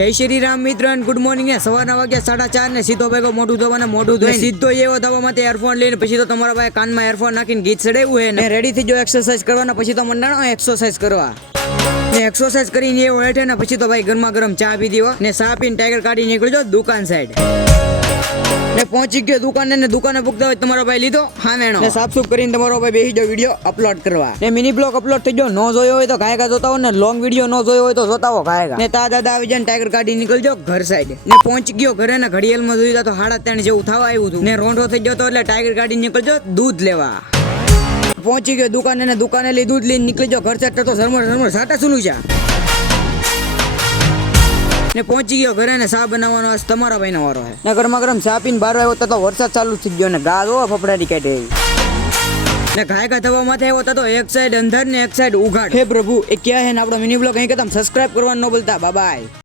જય શ્રી રામ મિત્ર અને ગુડ મોર્નિંગ ને સવારના વાગ્યા 4:30 ને સીધો ભાઈ મોઢું ધોવાના મોઢું ધોઈને સીધો એવો ધોવા માટે એરફોન લઈને પછી તો તમારા ભાઈ કાનમાં એરફોન નાખીને ગીત ચડાવ્યું હે ને રેડી થઈ જો એક્સરસાઇઝ કરવાના પછી તો મંડાણો એક્સરસાઇઝ કરવા ને એક્સરસાઇઝ કરીને એવો હેઠે ને પછી તો ભાઈ ગરમા ગરમ ચા પી દેવા ને ચા પીને ટાઈગર કાઢી નીકળજો દુકાન સાઈડ ને પહોંચી ગયો દુકાને ને દુકાને પૂગતા હોય તમારો ભાઈ લીધો હામેણો ને સાફ સુફ કરીને તમારો ભાઈ બેસી જાવ વિડીયો અપલોડ કરવા ને મિની બ્લોગ અપલોડ થઈ ગયો નો જોયો હોય તો ગાયકા જોતા હો ને લોંગ વિડીયો નો જોયો હોય તો જોતા હો ગાયકા ને તા દાદા આવી જાય ટાઈગર કાઢી નીકળજો ઘર સાઈડ ને પહોંચી ગયો ઘરે ને ઘડિયાળમાં જોયું તો 3:30 જેવું થવા આવ્યું હતું ને રોંઢો થઈ ગયો તો એટલે ટાઈગર કાઢી નીકળજો દૂધ લેવા પહોંચી ગયો દુકાને ને દુકાને લઈ દૂધ લઈને નીકળી જાવ ઘર સાઈડ તો ઝરમર સાટા સુલું છે ને પહોંચી ગયો ઘરે ને ચા બનાવવાનો આજ તમારા ભાઈનો વારો છે ને ગરમા ગરમ ચા પીને બહાર આવ્યો તો વરસાદ ચાલુ થઈ ગયો ને ગા જો ફફડાટી કાઢે ને ગાયકા થવા માટે આવ્યો તો એક સાઈડ અંધાર ને એક સાઈડ ઉઘાડ હે પ્રભુ એ ક્યાં હે ને આપણો મિની બ્લોગ અહીં કે તમે સબસ્ક્રાઇબ કરવાનું ન ભૂલતા બાય બાય।